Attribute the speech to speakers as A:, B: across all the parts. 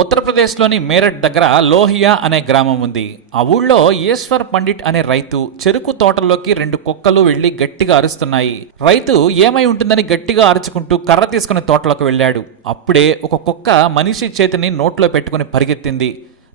A: ఉత్తరప్రదేశ్లోని మేరట్ దగ్గర లోహియా అనే గ్రామం ఉంది. ఆ ఊళ్ళో ఈశ్వర్ పండిట్ అనే రైతు చెరుకు తోటలోకి రెండు కుక్కలు వెళ్ళి గట్టిగా అరుస్తున్నాయి. రైతు ఏమై ఉంటుందని గట్టిగా అరుచుకుంటూ కర్ర తీసుకుని తోటలోకి వెళ్ళాడు. అప్పుడే ఒక కుక్క మనిషి చేతిని నోట్లో పెట్టుకుని పరిగెత్తింది.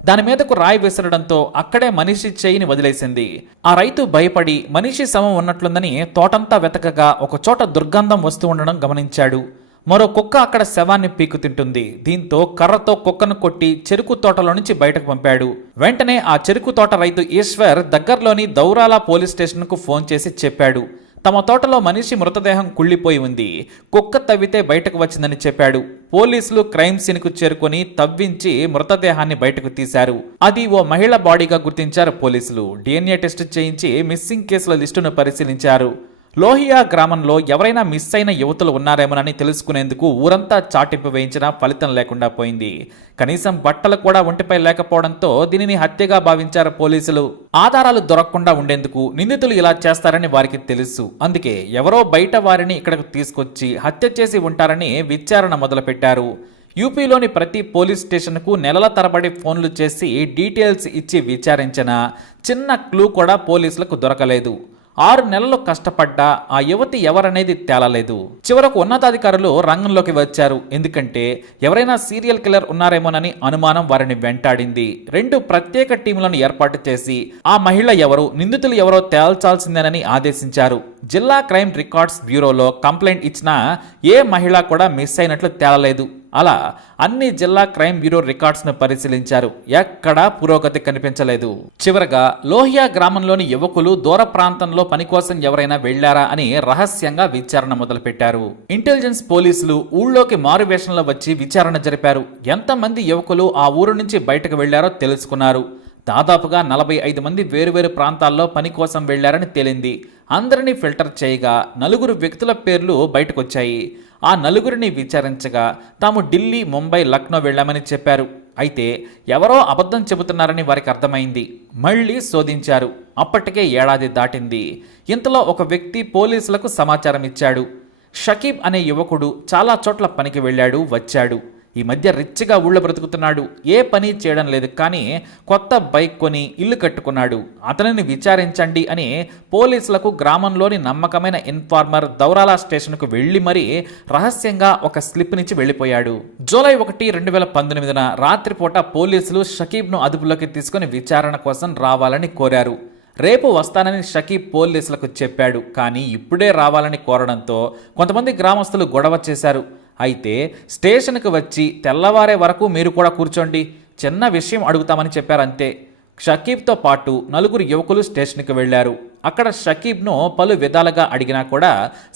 A: దాని మీదకు రాయి విసరడంతో అక్కడే మనిషి చేయిని వదిలేసింది. ఆ రైతు భయపడి మనిషి శవం ఉన్నట్లుందని తోటంతా వెతకగా ఒక చోట దుర్గంధం వస్తూ ఉండడం గమనించాడు. మరో కుక్క అక్కడ శవాన్ని పీకుతింటుంది. దీంతో కర్రతో కుక్కను కొట్టి చెరుకు తోటలో నుంచి బయటకు పంపాడు. వెంటనే ఆ చెరుకు తోట రైతు ఈశ్వర్ దగ్గరలోని దౌరాల పోలీస్ స్టేషన్కు ఫోన్ చేసి చెప్పాడు. తమ తోటలో మనిషి మృతదేహం కుళ్ళిపోయి ఉంది. కుక్క తవ్వితే బయటకు వచ్చిందని చెప్పాడు. పోలీసులు క్రైమ్ సీన్కు చేరుకొని తవ్వించి మృతదేహాన్ని బయటకు తీశారు. అది ఓ మహిళ బాడీగా గుర్తించారు పోలీసులు. డిఎన్ఏ టెస్ట్ చేయించి మిస్సింగ్ కేసుల లిస్టును పరిశీలించారు. లోహియా గ్రామంలో ఎవరైనా మిస్ అయిన యువతులు ఉన్నారేమోనని తెలుసుకునేందుకు ఊరంతా చాటింపు వేయించినా ఫలితం లేకుండా పోయింది. కనీసం బట్టలు కూడా ఒంటిపై లేకపోవడంతో దీనిని హత్యగా భావించారు పోలీసులు. ఆధారాలు దొరకకుండా ఉండేందుకు నిందితులు ఇలా చేస్తారని వారికి తెలుసు. అందుకే ఎవరో బయట వారిని ఇక్కడకు తీసుకొచ్చి హత్య చేసి ఉంటారని విచారణ మొదలుపెట్టారు. యూపీలోని ప్రతి పోలీస్ స్టేషన్కు నెలల తరబడి ఫోన్లు చేసి డీటెయిల్స్ ఇచ్చి విచారించిన చిన్న క్లూ కూడా పోలీసులకు దొరకలేదు. ఆరు నెలలు కష్టపడ్డా ఆ యువతి ఎవరనేది తేలలేదు. చివరకు ఉన్నతాధికారులు రంగంలోకి వచ్చారు. ఎందుకంటే ఎవరైనా సీరియల్ కిల్లర్ ఉన్నారేమోనని అనుమానం వారిని వెంటాడింది. రెండు ప్రత్యేక టీములను ఏర్పాటు చేసి ఆ మహిళ ఎవరు నిందితులు ఎవరో తేల్చాల్సిందేనని ఆదేశించారు. జిల్లా క్రైమ్ రికార్డ్స్ బ్యూరోలో కంప్లైంట్ ఇచ్చినా ఏ మహిళ కూడా మిస్ అయినట్లు తేలలేదు. అలా అన్ని జిల్లా క్రైమ్ బ్యూరో రికార్డ్స్ను పరిశీలించారు. ఎక్కడా పురోగతి కనిపించలేదు. చివరగా లోహియా గ్రామంలోని యువకులు దూర ప్రాంతంలో పని కోసం ఎవరైనా వెళ్ళారా అని రహస్యంగా విచారణ మొదలుపెట్టారు. ఇంటెలిజెన్స్ పోలీసులు ఊళ్ళోకి మారువేషంలో వచ్చి విచారణ జరిపారు. ఎంతమంది యువకులు ఆ ఊరు నుంచి బయటకు వెళ్ళారో తెలుసుకున్నారు. దాదాపుగా నలభై ఐదు మంది వేరువేరు ప్రాంతాల్లో పని కోసం వెళ్ళారని తేలింది. అందరినీ ఫిల్టర్ చేయగా నలుగురు వ్యక్తుల పేర్లు బయటకొచ్చాయి. ఆ నలుగురిని విచారించగా తాము ఢిల్లీ ముంబై లక్నో వెళ్ళామని చెప్పారు. అయితే ఎవరో అబద్ధం చెబుతున్నారని వారికి అర్థమైంది. మళ్ళీ శోధించారు. అప్పటికే ఏడాది దాటింది. ఇంతలో ఒక వ్యక్తి పోలీసులకు సమాచారం ఇచ్చాడు షకీబ్ అనే యువకుడు చాలా చోట్ల పనికి వెళ్ళాడు వచ్చాడు. ఈ మధ్య రిచ్గా ఊళ్ళో బ్రతుకుతున్నాడు. ఏ పని చేయడం లేదు. కానీ కొత్త బైక్ కొని ఇల్లు కట్టుకున్నాడు. అతనిని విచారించండి అని పోలీసులకు గ్రామంలోని నమ్మకమైన ఇన్ఫార్మర్ దౌరాలా స్టేషన్కు వెళ్ళి మరీ రహస్యంగా ఒక స్లిప్ నుంచి వెళ్ళిపోయాడు. జూలై ఒకటి రెండు వేల పంతొమ్మిదిన రాత్రిపూట పోలీసులు షకీబ్ను అదుపులోకి తీసుకుని విచారణ కోసం రావాలని కోరారు. రేపు వస్తానని షకీబ్ పోలీసులకు చెప్పాడు. కానీ ఇప్పుడే రావాలని కోరడంతో కొంతమంది గ్రామస్తులు గొడవ చేశారు. అయితే స్టేషన్కి వచ్చి తెల్లవారే వరకు మీరు కూడా కూర్చోండి. చిన్న విషయం అడుగుతామని చెప్పారంతే. షకీబ్తో పాటు నలుగురు యువకులు స్టేషన్కి వెళ్ళారు అక్కడ షకీబ్ను పలు విధాలుగా అడిగినా కూడా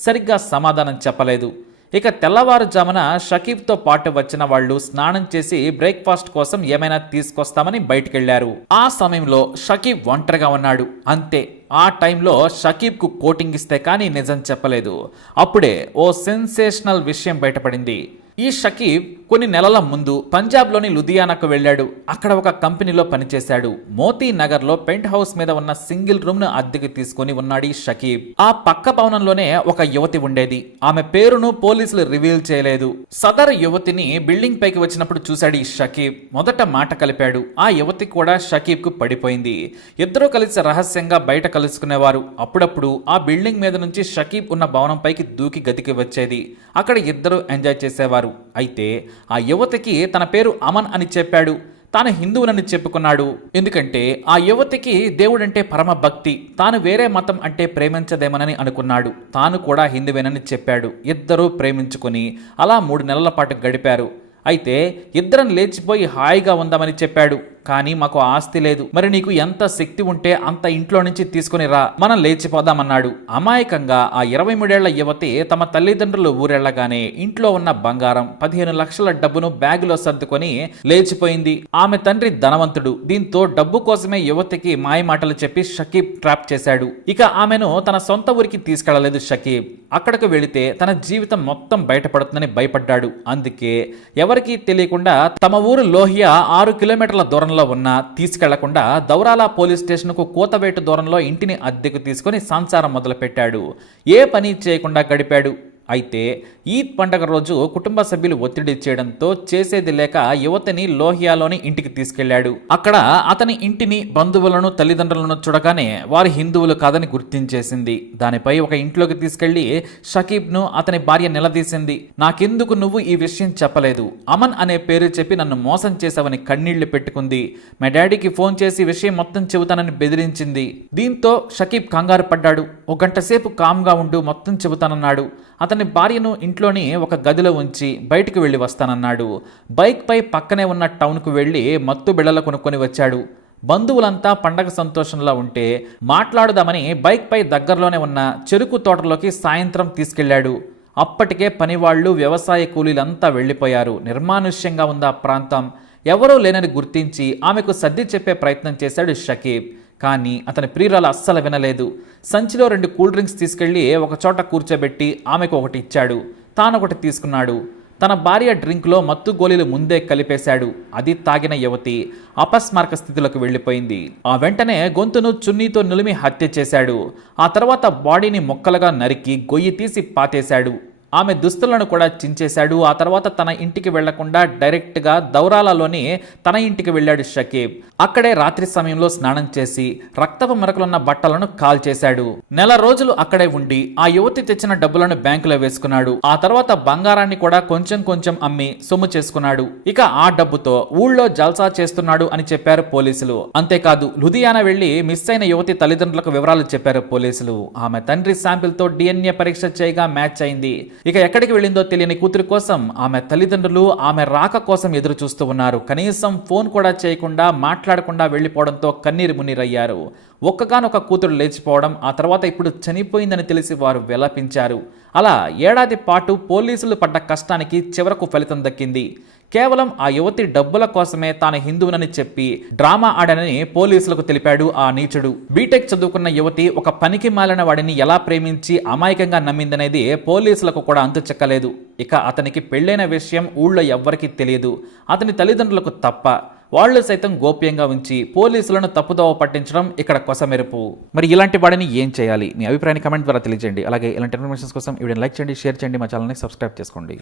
A: సరిగ్గా సమాధానం చెప్పలేదు. ఇక తెల్లవారుజామున షకీబ్తో పాటు వచ్చిన వాళ్ళు స్నానం చేసి బ్రేక్ఫాస్ట్ కోసం ఏమైనా తీసుకొస్తామని బయటికెళ్ళారు. ఆ సమయంలో షకీబ్ ఒంటరిగా ఉన్నాడు. అంతే ఆ టైంలో షకీబ్కు కోటింగ్ ఇస్తే కానీ నిజం చెప్పలేదు. అప్పుడే ఓ సెన్సేషనల్ విషయం బయటపడింది. ఈ షకీబ్ కొన్ని నెలల ముందు పంజాబ్లోని లుధియానాకు వెళ్ళాడు. అక్కడ ఒక కంపెనీలో పనిచేశాడు. మోతీ నగర్లో పెంట్ హౌస్ మీద ఉన్న సింగిల్ రూమ్ను అద్దెకి తీసుకుని ఉన్నాడు ఈ షకీబ్. ఆ పక్క భవనంలోనే ఒక యువతి ఉండేది. ఆమె పేరును పోలీసులు రివీల్ చేయలేదు. సదరు యువతిని బిల్డింగ్ పైకి వచ్చినప్పుడు చూశాడు ఈ షకీబ్. మొదట మాట కలిపాడు. ఆ యువతి కూడా షకీబ్కు పడిపోయింది. ఇద్దరూ కలిసి రహస్యంగా బయట కలుసుకునేవారు. అప్పుడప్పుడు ఆ బిల్డింగ్ మీద నుంచి షకీబ్ ఉన్న భవనం పైకి దూకి గదికి వచ్చేది. అక్కడ ఇద్దరు ఎంజాయ్ చేసేవారు. అయితే ఆ యువతికి తన పేరు అమన్ అని చెప్పాడు. తాను హిందువునని చెప్పుకున్నాడు. ఎందుకంటే ఆ యువతికి దేవుడంటే పరమ భక్తి. తాను వేరే మతం అంటే ప్రేమించదేమనని అనుకున్నాడు. తాను కూడా హిందువేనని చెప్పాడు. ఇద్దరూ ప్రేమించుకొని అలా మూడు నెలల పాటు గడిపారు. అయితే ఇద్దరం లేచిపోయి హాయిగా ఉందామని చెప్పాడు. కానీ మాకు ఆస్తి లేదు. మరి నీకు ఎంత శక్తి ఉంటే అంత ఇంట్లో నుంచి తీసుకుని రా. మనం లేచిపోదామన్నాడు. అమాయకంగా ఆ ఇరవై మూడేళ్ళ యువతి తమ తల్లిదండ్రులు ఊరెళ్ళగానే ఇంట్లో ఉన్న బంగారం పదిహేను లక్షల డబ్బును బ్యాగులో సర్దుకొని లేచిపోయింది. ఆమె తండ్రి ధనవంతుడు. దీంతో డబ్బు కోసమే యువతికి మాయమాటలు చెప్పి షకీబ్ ట్రాప్ చేశాడు. ఇక ఆమెను తన సొంత ఊరికి తీసుకెళ్ళలేదు షకీబ్. అక్కడికి వెళితే తన జీవితం మొత్తం బయటపడుతుందని భయపడ్డాడు. అందుకే ఎవరికీ తెలియకుండా తమ ఊరు లోహియా ఆరు కిలోమీటర్ల దూరంలో ఉన్న తీసుకెళ్ళకుండా దౌరాల పోలీస్ స్టేషన్కు కూతవేటు దూరంలో ఇంటిని అద్దెకు తీసుకుని సంసారం మొదలుపెట్టాడు. ఏ పని చేయకుండా గడిపాడు. అయితే ఈద్ పండగ రోజు కుటుంబ సభ్యులు ఒత్తిడి చేయడంతో చేసేది లేక యువతిని లోహియాలోని ఇంటికి తీసుకెళ్ళాడు. అక్కడ అతని ఇంటిని బంధువులను తల్లిదండ్రులను చూడగానే వారు హిందువులు కాదని గుర్తించేసింది. దానిపై ఒక ఇంట్లోకి తీసుకెళ్ళి షకీబ్ను అతని భార్య నిలదీసింది. నాకెందుకు నువ్వు ఈ విషయం చెప్పలేదు? అమన్ అనే పేరు చెప్పి నన్ను మోసం చేశావని కన్నీళ్ళు పెట్టుకుంది. మా డాడీకి ఫోన్ చేసి విషయం మొత్తం చెబుతానని బెదిరించింది. దీంతో షకీబ్ కంగారు పడ్డాడు. ఒక గంట సేపు కామ్గా ఉండు మొత్తం చెబుతానన్నాడు. అతను భార్యను ఇంట్లోని ఒక గదిలో ఉంచి బయటికి వెళ్ళి వస్తానన్నాడు. బైక్పై పక్కనే ఉన్న టౌన్కు వెళ్ళి మత్తు బిళ్ళలు కొనుక్కొని వచ్చాడు. బంధువులంతా పండగ సంతోషంలో ఉంటే మాట్లాడుదామని బైక్పై దగ్గరలోనే ఉన్న చెరుకు తోటలోకి సాయంత్రం తీసుకెళ్ళాడు అప్పటికే పనివాళ్ళు వ్యవసాయ కూలీలంతా వెళ్ళిపోయారు. నిర్మానుష్యంగా ఉంది ఆ ప్రాంతం ఎవరూ లేనని గుర్తించి ఆమెకు సర్ది చెప్పే ప్రయత్నం చేశాడు షకీబ్. కానీ అతని ప్రియురాలు అస్సలు వినలేదు. సంచిలో రెండు కూల్ డ్రింక్స్ తీసుకెళ్ళి ఒక చోట కూర్చోబెట్టి ఆమెకు ఒకటి ఇచ్చాడు. తాను ఒకటి తీసుకున్నాడు. తన భార్య డ్రింక్లో మత్తు గోళీలు ముందే కలిపేశాడు. అది తాగిన యువతి అపస్మారక స్థితిలోకి వెళ్ళిపోయింది. ఆ వెంటనే గొంతును చున్నీతో నులిమి హత్య చేశాడు. ఆ తర్వాత బాడీని మొక్కలుగా నరికి గొయ్యి తీసి పాతేశాడు. ఆమె దుస్తులను కూడా చించేశాడు. ఆ తర్వాత తన ఇంటికి వెళ్ళకుండా డైరెక్ట్గా దౌరాలలోని తన ఇంటికి వెళ్ళాడు షకీబ్. అక్కడే రాత్రి సమయంలో స్నానం చేసి రక్తపు మెరకలున్న బట్టలను కాల్ చేశాడు నెల రోజులు అక్కడే ఉండి ఆ యువతి తెచ్చిన డబ్బులను బ్యాంకులో వేసుకున్నాడు. ఆ తర్వాత బంగారాన్ని కూడా కొంచెం కొంచెం అమ్మి సొమ్ము చేసుకున్నాడు. ఇక ఆ డబ్బుతో ఊళ్ళో జల్సా చేస్తున్నాడు అని చెప్పారు పోలీసులు. అంతేకాదు లుధియానా వెళ్ళి మిస్ అయిన యువతి తల్లిదండ్రులకు వివరాలు చెప్పారు పోలీసులు. ఆమె తండ్రి శాంపిల్తో డిఎన్ఏ పరీక్ష చేయగా మ్యాచ్ అయింది. ఇక ఎక్కడికి వెళ్ళిందో తెలియని కూతురి కోసం ఆమె తల్లిదండ్రులు ఆమె రాక కోసం ఎదురు చూస్తూ ఉన్నారు. కనీసం ఫోన్ కూడా చేయకుండా మాట్లాడకుండా వెళ్ళిపోవడంతో కన్నీరు మున్నీరయ్యారు. ఒక్కగానొక కూతురు లేచిపోవడం ఆ తర్వాత ఇప్పుడు చనిపోయిందని తెలిసి వారు విలపించారు. అలా ఏడాది పాటు పోలీసులు పడ్డ కష్టానికి చివరకు ఫలితం దక్కింది. కేవలం ఆ యువతి డబ్బుల కోసమే తాను హిందువునని చెప్పి డ్రామా ఆడానని పోలీసులకు తెలిపాడు ఆ నీచుడు. బీటెక్ చదువుకున్న యువతి ఒక పనికి మాలిన వాడిని ఎలా ప్రేమించి అమాయకంగా నమ్మిందనేది పోలీసులకు కూడా అంతు చెక్కలేదు. ఇక అతనికి పెళ్ళైన విషయం ఊళ్ళో ఎవ్వరికీ తెలియదు. అతని తల్లిదండ్రులకు తప్ప వాళ్ళు సైతం గోప్యంగా ఉంచి పోలీసులను తప్పుదోవ పట్టించడం ఇక్కడ కొసమెరుపు. మరి ఇలాంటి వాడిని ఏం చేయాలి? మీ అభిప్రాయాన్ని కమెంట్ ద్వారా తెలియజేయండి. అలాగే ఇలాంటి ఇన్ఫర్మేషన్స్ కోసం వీడియోని లైక్ చేయండి షేర్ చేయండి మా ఛానల్ని సబ్స్క్రైబ్ చేసుకోండి.